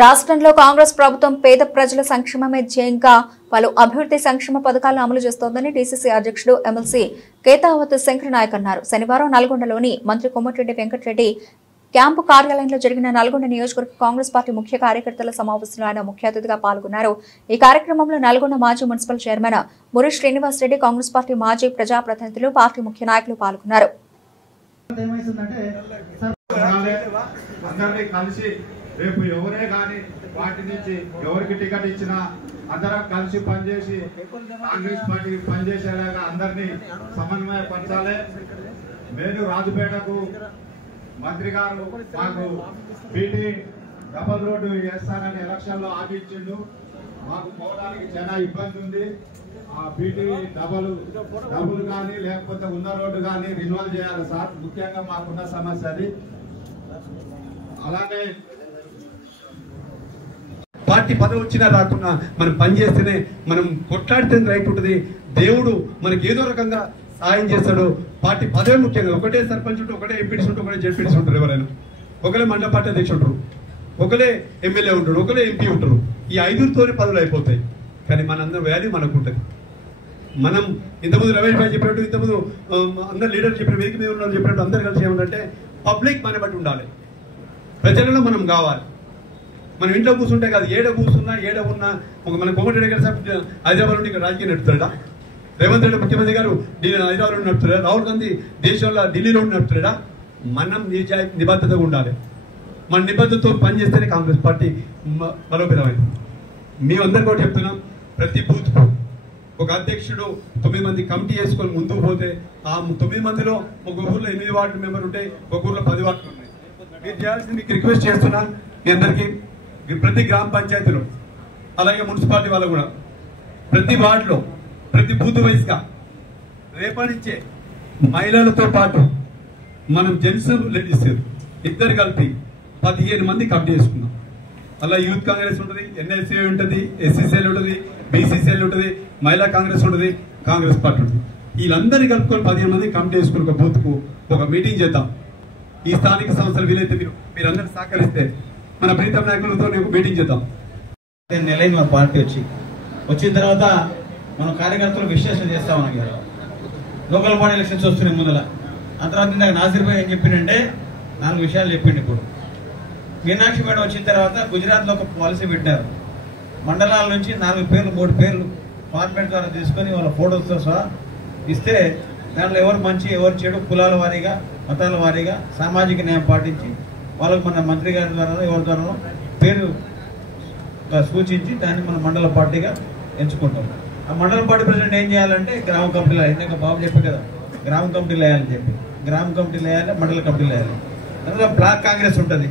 రాష్ట్రంలో కాంగ్రెస్ ప్రభుత్వం పేద ప్రజల సంక్షేమమే ధ్యేయంగా పలు అభివృద్ధి సంక్షేమ పథకాలను అమలు చేస్తోందని డీసీసీ అధ్యక్షుడు ఎమ్మెల్సీ కేతావత్ శంకర్ నాయక్ అన్నారు. శనివారం నల్గొండలోని మంత్రి కోమటిరెడ్డి వెంకటరెడ్డి క్యాంపు కార్యాలయంలో జరిగిన నల్గొండ నియోజకవర్గ కాంగ్రెస్ పార్టీ ముఖ్య కార్యకర్తల సమావేశంలో ఆయన ముఖ్య అతిథిగా పాల్గొన్నారు. ఈ కార్యక్రమంలో నల్గొండ మాజీ మున్సిపల్ చైర్మన్ మురి శ్రీనివాస్ రెడ్డి, కాంగ్రెస్ పార్టీ మాజీ ప్రజాప్రతినిధులు, పార్టీ ముఖ్య నాయకులు పాల్గొన్నారు. రేపు ఎవరే కానీ పార్టీ నుంచి ఎవరికి టికెట్ ఇచ్చినా అందరం కలిసి పనిచేసి కాంగ్రెస్ పార్టీకి పనిచేసేలాగా అందరినీ సమన్వయపరచాలి. నేను రాజుపేటకు మంత్రి గారు మాకు బీటీ డబల్ రోడ్డు వేస్తానని ఎలక్షన్ లో ఆపించిండు. మాకు పోవడానికి చాలా ఇబ్బంది ఉంది. ఆ బీటీ డబుల్ కానీ లేకపోతే ఉన్న రోడ్డు కానీ రిన్వాల్వ్ చేయాలి సార్. ముఖ్యంగా మాకున్న సమస్య అది. అలాగే పార్టీ పదవి వచ్చినా రాకున్నా మనం పనిచేస్తేనే మనం కొట్లాడితే రైట్ ఉంటుంది. దేవుడు మనకి ఏదో రకంగా సాయం చేస్తాడు. పార్టీ పదవి ముఖ్యంగా ఒకటే సర్పంచ్ ఉంటే, ఒకటే ఎంపీటీసీ ఉంటే, ఒకటే జెడ్పీటీసీ ఉంటారు. ఎవరైనా ఒకరే మండల పార్టీ అధ్యక్షుడు ఉంటారు, ఒకరే ఎమ్మెల్యే ఉంటారు, ఒకరే ఎంపీ ఉంటారు. ఈ 5తోనే పదవులు అయిపోతాయి. కానీ మనందరం వాల్యూ మనకు ఉంటుంది. మనం ఇంతకుముందు రమేష్ భాయ్ చెప్పినట్టు, ఇంతకుముందు అందరు లీడర్లు చెప్పిన, వేదిక మీద ఉన్న చెప్పినట్టు అందరు కలిసి ఏమంటే పబ్లిక్ మన బట్టి ఉండాలి. ప్రజలలో మనం కావాలి. మనం ఇంట్లో కూర్చుంటే కాదు, ఏడ కూర్చున్నా ఏడ ఉన్నా. మన కోమటిరెడ్డి గారు హైదరాబాద్ నుండి ఇక్కడ రాజకీయం నడుపుతాడా? రేవంత్ రెడ్డి ముఖ్యమంత్రి గారు హైదరాబాద్ నుండి నడుపుతాడా? రాహుల్ గాంధీ దేశంలో ఢిల్లీలో ఉండి నడుపుతాడా? మనం నిబద్ధతగా ఉండాలి. మన నిబద్ధతతో పనిచేస్తేనే కాంగ్రెస్ పార్టీ బలోపేతమైంది. మేమందరికీ కూడా చెప్తున్నాం, ప్రతి బూత్ ఒక అధ్యక్షుడు 9 మంది కమిటీ వేసుకొని ముందుకు పోతే ఆ 9 మందిలో ఒక ఊర్లో 8 వార్డు మెంబర్ ఉంటే, ఒక ఊర్లో 10 వార్డులు ఉన్నాయి. మీరు చేయాల్సింది, మీకు రిక్వెస్ట్ చేస్తున్నా మీ అందరికీ, ప్రతి గ్రామ పంచాయతీలో అలాగే మున్సిపాలిటీ వాళ్ళు కూడా ప్రతి వార్డులో ప్రతి బూత్ వైజ్గా రేపటి నుంచే మహిళలతో పాటు మనం జెంట్స్ లేడీస్ ఇద్దరు కలిపి 15 మంది కమిటీ చేసుకున్నాం. అలా యూత్ కాంగ్రెస్ ఉంటుంది, ఎన్ఎస్సీ ఉంటుంది, ఎస్సీసీఎల్ ఉంటుంది, బీసీసీఎల్ ఉంటుంది, మహిళా కాంగ్రెస్ ఉంటుంది, కాంగ్రెస్ పార్టీ ఉంటుంది. వీళ్ళందరినీ కలుపుకొని 15 మంది కమిటీ చేసుకుని ఒక బూత్ కు ఒక మీటింగ్ చేద్దాం. ఈ స్థానిక సంస్థలు వీలైతే మీరందరూ సహకరిస్తే మన ప్రీతం నాయకులతో మీటింగ్ చేద్దాం. నెలైంది మన పార్టీ వచ్చిన తర్వాత మనం కార్యకర్తలు విశ్లేషణ చేస్తా ఉన్నాం కదా. లోకల్ బాడీ ఎలక్షన్స్ వస్తున్నాయి ముందర. ఆ తర్వాత ఇందాక నాసిర్ భాయ్ ఏం చెప్పిండంటే 4 విషయాలు చెప్పిండు. ఇప్పుడు మీనాక్షి మేడం వచ్చిన తర్వాత గుజరాత్ లో ఒక పాలసీ పెట్టారు. మండలాల నుంచి 4 పేర్లు 3 పేర్లు ఫార్మేట్ ద్వారా తీసుకొని వాళ్ళ ఫోటోస్తో సహా ఇస్తే దాంట్లో ఎవరు మంచి ఎవరు చెడు కులాల వారీగా మతాల వారీగా సామాజిక న్యాయం పాటించి వాళ్ళకు మన మంత్రి గారి ద్వారా ఎవరి ద్వారా పేరు సూచించి దాన్ని మన మండల పార్టీగా ఎంచుకుంటాం. ఆ మండల పార్టీ ప్రెసిడెంట్ ఏం చేయాలంటే గ్రామ కమిటీలు ఇందాక బాబు చెప్పి కదా, గ్రామ కమిటీలు వేయాలని చెప్పి గ్రామ కమిటీలు వేయాలి, మండల కమిటీలు వేయాలి. తర్వాత బ్లాక్ కాంగ్రెస్ ఉంటుంది,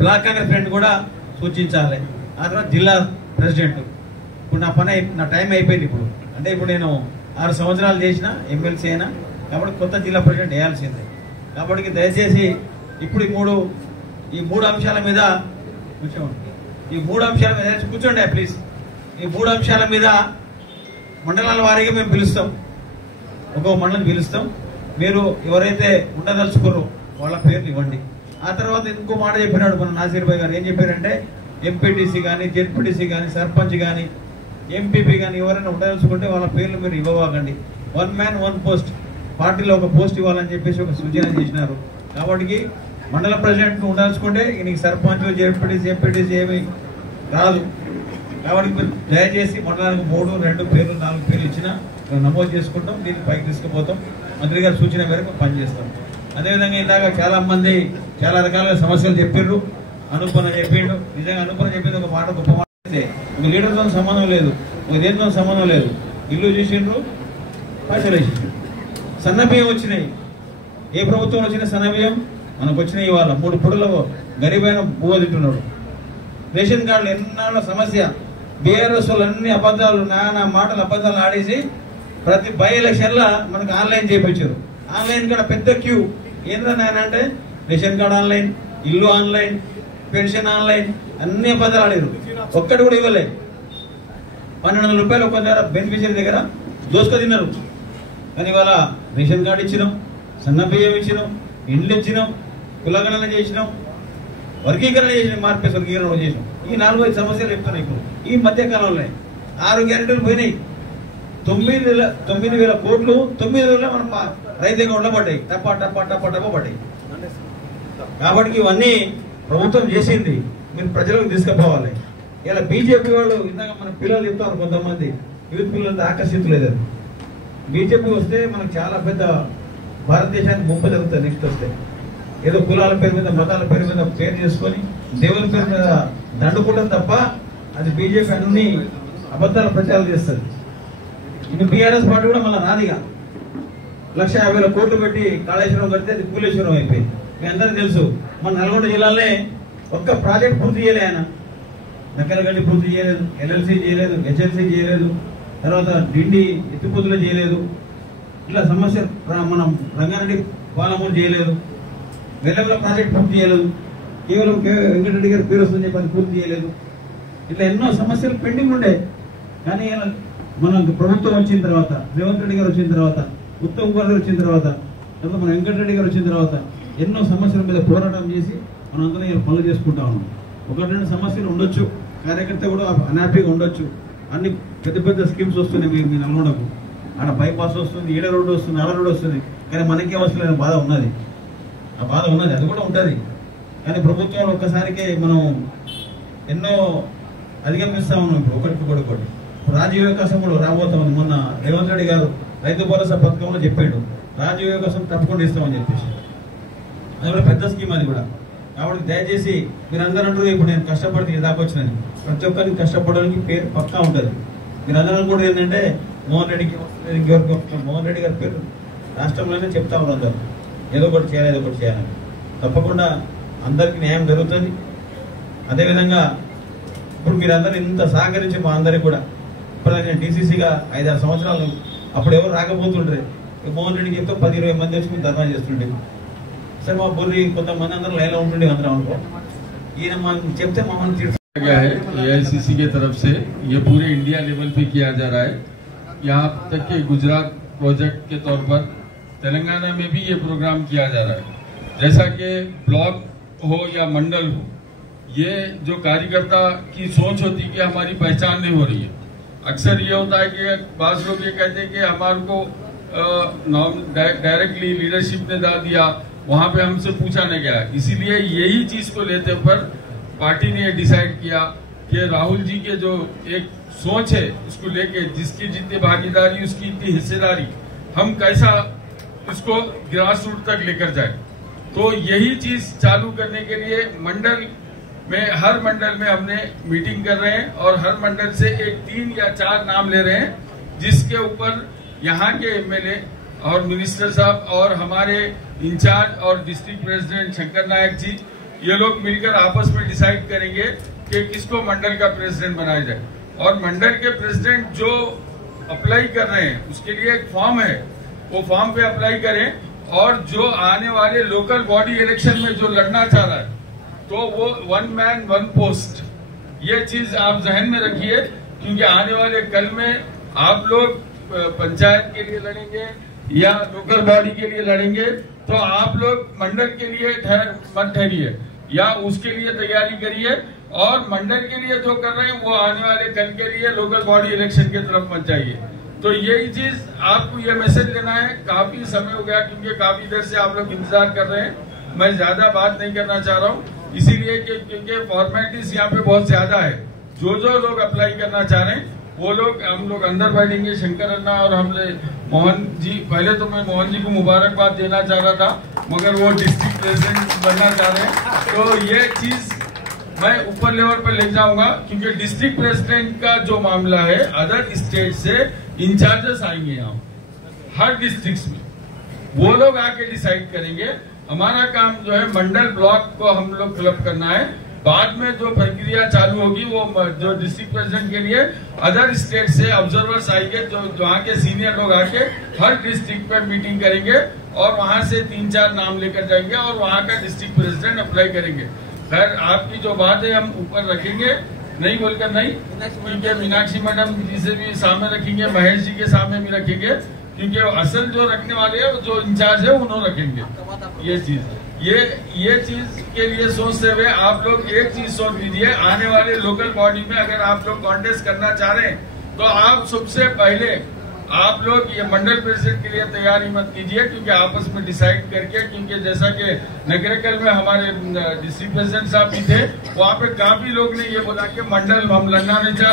బ్లాక్ కాంగ్రెస్ ప్రెసిడెంట్ కూడా సూచించాలి. ఆ తర్వాత జిల్లా ప్రెసిడెంట్. ఇప్పుడు నా టైం అయిపోయింది. ఇప్పుడు ఇప్పుడు నేను 6 సంవత్సరాలు చేసిన ఎమ్మెల్సీ అయినా కాబట్టి కొత్త జిల్లా ప్రెసిడెంట్ వేయాల్సిందే. కాబట్టి దయచేసి ఇప్పుడు ఈ మూడు అంశాల మీద కూర్చోండి ప్లీజ్. ఈ 3 అంశాల మీద మండలాల వారీగా మేము పిలుస్తాం, ఒక్కొక్క మండలం పిలుస్తాం. మీరు ఎవరైతే ఉండదలుచుకోరో వాళ్ళ పేర్లు ఇవ్వండి. ఆ తర్వాత ఇంకో మాట చెప్పినాడు మన నాసిర్ భాయ్ గారు. ఏం చెప్పారంటే ఎంపీటీసీ కానీ, జెడ్పీటీసీ కానీ, సర్పంచ్ కానీ, ఎంపీపీ కానీ ఎవరైనా ఉండదలుచుకుంటే వాళ్ళ పేర్లు మీరు ఇవ్వకండి. 1 మ్యాన్ 1 పోస్ట్, పార్టీలో ఒక పోస్ట్ ఇవ్వాలని చెప్పేసి ఒక సూచన చేసినారు. కాబట్టి మండల ప్రెసిడెంట్ ఉండదలుచుకుంటే నీకు సర్పంచ్, జెడ్పీటీసీ, ఎంపీటీసీ ఏమి రాదు. కాబట్టి మీరు దయచేసి మండలానికి 3, 2 పేర్లు 4 పేర్లు ఇచ్చినా మేము నమోదు చేసుకుంటాం. దీన్ని పైకి తీసుకుపోతాం. మంత్రి గారి సూచన మేరకు పనిచేస్తాం. అదేవిధంగా ఇందాక చాలా మంది చాలా రకాలుగా సమస్యలు చెప్పారు. అనుపన్న చెప్పిండు. నిజంగా అనుపన్న చెప్పింది ఒక మాట, గొప్ప మాట. ఒక లీడర్తో సంబంధం లేదు, ఒక దేనితో సంబంధం లేదు. ఇల్లు చూసిండ్రు, పైసలు వేసిండ్రు. సన్నబియ్యం వచ్చినాయి. ఏ ప్రభుత్వం వచ్చిన సన్నబియ్యం మనకు వచ్చినాయి. ఇవాళ 3 పొడుల గరీబైన బువ్వ తింటున్నాడు. రేషన్ కార్డులు ఎన్నాళ్ళ సమస్య. బీఆర్ఎస్ వాళ్ళు అన్ని అబద్ధాలు, నానా మాటలు అబద్ధాలు ఆడేసి ప్రతి బై ఎలక్షన్ లా మనకు ఆన్లైన్ చేయించారు. ఆన్లైన్ కూడా పెద్ద క్యూ. ఏంటంటే అంటే రేషన్ కార్డు ఆన్లైన్, ఇల్లు ఆన్లైన్, పెన్షన్ ఆన్లైన్, అన్ని అబద్ధాలు ఆడారు. ఒక్కటి కూడా ఇవ్వలేదు. 1200 రూపాయలు ఒక దగ్గర బెనిఫిషియరీ దగ్గర దోసుకు తిన్నారు. కానీ ఇవాళ రేషన్ కార్డు ఇచ్చినాం, సన్న బియ్యం ఇచ్చినాం, ఇండ్లు ఇచ్చినాం, కులగణన చేసినాం, వర్గీకరణ చేసిన మార్పేసి వర్గీకరణ చేసాం. ఈ 4-5 సమస్యలు చెప్తున్నాయి. ఇప్పుడు ఈ మధ్య కాలంలో 6 గ్యారెంటీలు పోయినాయి. 9,000 కోట్లు 9 రోజుల్లో మనం రైతు అకౌంట్లో పడ్డాయి. టప్ప పడ్డాయి. కాబట్టి ఇవన్నీ ప్రభుత్వం చేసింది, మీరు ప్రజలకు తీసుకుపోవాలి. ఇలా బీజేపీ వాళ్ళు ఇందాక మన పిల్లలు చెప్తారు, కొంతమంది యూత్ పిల్లలతో ఆకర్షితులేదు. బీజేపీ వస్తే మనకు చాలా పెద్ద భారతదేశానికి ముప్పు జరుగుతుంది. నెక్స్ట్ వస్తే ఏదో కులాల పేరు మీద మతాల పేరు మీద పేరు చేసుకొని దేవుని పేరు మీద దండుకుంటాం తప్ప అది బీజేపీ అన్ని అబద్ధాల ప్రచారం చేస్తుంది. ఇంకా బీఆర్ఎస్ పార్టీ కూడా మళ్ళీ రాదిగా 1,50,000 కోట్లు పెట్టి కాళేశ్వరం కడితే అది కూలేశ్వరం అయిపోయింది. మీ అందరికీ తెలుసు. మన నల్గొండ జిల్లాలోనే ఒక్క ప్రాజెక్ట్ పూర్తి చేయలే ఆయన. నక్కలగడ్డి పూర్తి చేయలేదు, ఎల్ఎల్సీ చేయలేదు, హెచ్ఎల్సీ చేయలేదు, తర్వాత డిండి ఎత్తిపోతులు చేయలేదు. ఇట్లా సమస్య మనం రంగారెడ్డి పాలమూరు చేయలేదు, వెల్లెల ప్రాజెక్ట్ పూర్తి చేయలేదు, కేవలం వెంకటరెడ్డి గారి పేరు వస్తుందని చెప్పి అది పూర్తి చేయలేదు. ఇట్లా ఎన్నో సమస్యలు పెండింగ్ ఉండే. కానీ మన ప్రభుత్వం వచ్చిన తర్వాత, రేవంత్ రెడ్డి గారు వచ్చిన తర్వాత, ఉత్తమ్ కుమార్ గారు వచ్చిన తర్వాత మన వెంకటరెడ్డి గారు వచ్చిన తర్వాత ఎన్నో సమస్యల మీద పోరాటం చేసి మనం అందరం పనులు చేసుకుంటా ఉన్నాం. 1-2 సమస్యలు ఉండొచ్చు, కార్యకర్త కూడా అన్హ్యాపీగా ఉండొచ్చు. అన్ని పెద్ద స్కీమ్స్ వస్తున్నాయి మీ నల్గొండకు. ఆడ బైపాస్ వస్తుంది, ఈడ రోడ్డు వస్తుంది, ఆడ రోడ్డు వస్తుంది. కానీ మనకేం వస్తున్న బాధ ఉన్నది, ఆ బాధ ఉన్నది, అది కూడా ఉంటుంది. కానీ ప్రభుత్వంలో ఒక్కసారికే మనం ఎన్నో అధిగమిస్తా ఉన్నాం. ఇప్పుడు ఒకటి రాజీవ్ వికాసం కూడా రాబోతా ఉంది. మొన్న రేవంత్ రెడ్డి గారు రైతు భరోసా పథకంలో చెప్పాడు, రాజీవ్ వికాసం తప్పకుండా ఇస్తామని చెప్పేసి. అది కూడా పెద్ద స్కీమ్ అది కూడా. కాబట్టి దయచేసి మీరందరూ అంటారు ఇప్పుడు నేను కష్టపడితే దాకా వచ్చినది. ప్రతి ఒక్కరికి కష్టపడడానికి పేరు పక్కా ఉంటుంది. మీరందరూ కూడా ఏంటంటే మోహన్ రెడ్డి గారి పేరు రాష్ట్రంలోనే చెప్తా ఉన్నారు అందరు, ఏదో ఒకటి చేయాలని. తప్పకుండా అందరికీ న్యాయం జరుగుతుంది. అదేవిధంగా ఇప్పుడు మీరందరూ ఇంత సహకరించి మా అందరికి కూడా ఇప్పుడు నేను డీసీసీగా 5-6 సంవత్సరాలు అప్పుడు ఎవరు రాకపోతుండ్రే. మోహన్ రెడ్డికి చెప్తే 10-20 మంది వచ్చి మేము ధర్నా చేస్తుండే. सर वहाँ बोल रही కొంతమంది అందరూ లైన్లో ఉంటుండే అందరం అనుకో ఈయన మనం చెప్తే మమ్మల్ని गया है एआईसीसी के तरफ से ये पूरे इंडिया लेवल पे किया जा रहा है। यहाँ तक कि गुजरात प्रोजेक्ट के तौर पर तेलंगाना में भी ये प्रोग्राम किया जा रहा है। जैसा कि ब्लॉक हो या मंडल हो, ये जो कार्यकर्ता की सोच होती है कि हमारी पहचान नहीं हो रही है। अक्सर ये होता है कि बाज़ लोग ये कहते हैं कि हमारे को डायरेक्टली लीडरशिप ने डाल दिया, वहां पे हमसे पूछा नहीं गया। इसीलिए यही चीज को लेते पर पार्टी ने डिसाइड किया कि राहुल जी के जो एक सोच है उसको लेके जिसकी जितनी भागीदारी उसकी इतनी हिस्सेदारी, हम कैसा इसको ग्रास रूट तक लेकर जाए। तो यही चीज चालू करने के लिए हर मंडल में हमने मीटिंग कर रहे हैं और हर मंडल से 3 या 4 नाम ले रहे हैं, जिसके ऊपर यहाँ के एमएलए और मिनिस्टर साहब और हमारे इंचार्ज और डिस्ट्रिक्ट प्रेसिडेंट शंकर नायक जी, ये लोग मिलकर आपस में डिसाइड करेंगे कि किसको मंडल का प्रेसिडेंट बनाया जाए। और मंडल के प्रेसिडेंट जो अप्लाई कर रहे हैं उसके लिए एक फॉर्म है, वो फॉर्म पे अप्लाई करें। और जो आने वाले लोकल बॉडी इलेक्शन में जो लड़ना चाह रहा है तो वो 1 मैन 1 पोस्ट, ये चीज आप जहन में रखिए। क्योंकि आने वाले कल में आप लोग पंचायत के लिए लड़ेंगे या लोकल बॉडी के लिए लड़ेंगे, तो आप लोग मंडल के लिए मत ठहरिए या उसके लिए तैयारी करिए। और मंडल के लिए जो कर रहे हैं वो आने वाले कल के लिए लोकल बॉडी इलेक्शन की तरफ मत जाइए। तो यही चीज आपको ये मैसेज लेना है। काफी समय हो गया क्योंकि काफी देर से आप लोग इंतजार कर रहे हैं। मैं ज्यादा बात नहीं करना चाह रहा हूँ, इसीलिए क्योंकि फॉर्मेलिटीज यहाँ पे बहुत ज्यादा है। जो लोग अप्लाई करना चाह रहे हैं वो लोग हम लोग अंदर बैठेंगे, शंकर अन्ना और हमने मोहन जी। पहले तो मैं मोहन जी को मुबारकबाद देना चाह रहा था, मगर वो डिस्ट्रिक्ट प्रेसिडेंट बनना चाह रहे हैं। तो ये चीज मैं ऊपर लेवल पर ले जाऊंगा क्योंकि डिस्ट्रिक्ट प्रेसिडेंट का जो मामला है अदर स्टेट से इंचार्जेस आएंगे यहाँ हर डिस्ट्रिक्ट में, वो लोग आके डिसाइड करेंगे। हमारा काम जो है मंडल ब्लॉक को हम लोग फिलअप करना है। बाद में जो प्रक्रिया चालू होगी वो जो डिस्ट्रिक्ट प्रेसिडेंट के लिए अदर स्टेट से ऑब्जर्वर्स आएंगे, जो वहाँ के सीनियर लोग आके हर डिस्ट्रिक्ट पे मीटिंग करेंगे और वहाँ से 3-4 नाम लेकर जाएंगे और वहाँ का डिस्ट्रिक्ट प्रेसिडेंट अप्लाई करेंगे। खैर आपकी जो बात है हम ऊपर रखेंगे, नहीं बोलकर नहीं, क्योंकि मीनाक्षी मैडम जी से भी सामने रखेंगे, महेश जी के सामने भी रखेंगे। क्योंकि असल जो रखने वाले हैं जो इंचार्ज है उन्होंने रखेंगे ये चीज। ये चीज के लिए सोचते हुए आप लोग एक चीज सोच लीजिए, आने वाले लोकल बॉडी में अगर आप लोग कॉन्टेस्ट करना चाह रहे हैं तो आप सबसे पहले आप लोग ये मंडल प्रेसिडेंट के लिए तैयारी मत कीजिए, क्योंकि आपस में डिसाइड करके, क्योंकि जैसा कि नगरकल में हमारे डिस्ट्रिक्ट प्रेसिडेंट साहब भी थे, वहाँ पे काफी लोग ने ये बोला कि मंडल हम लड़ना नहीं चाह रहे।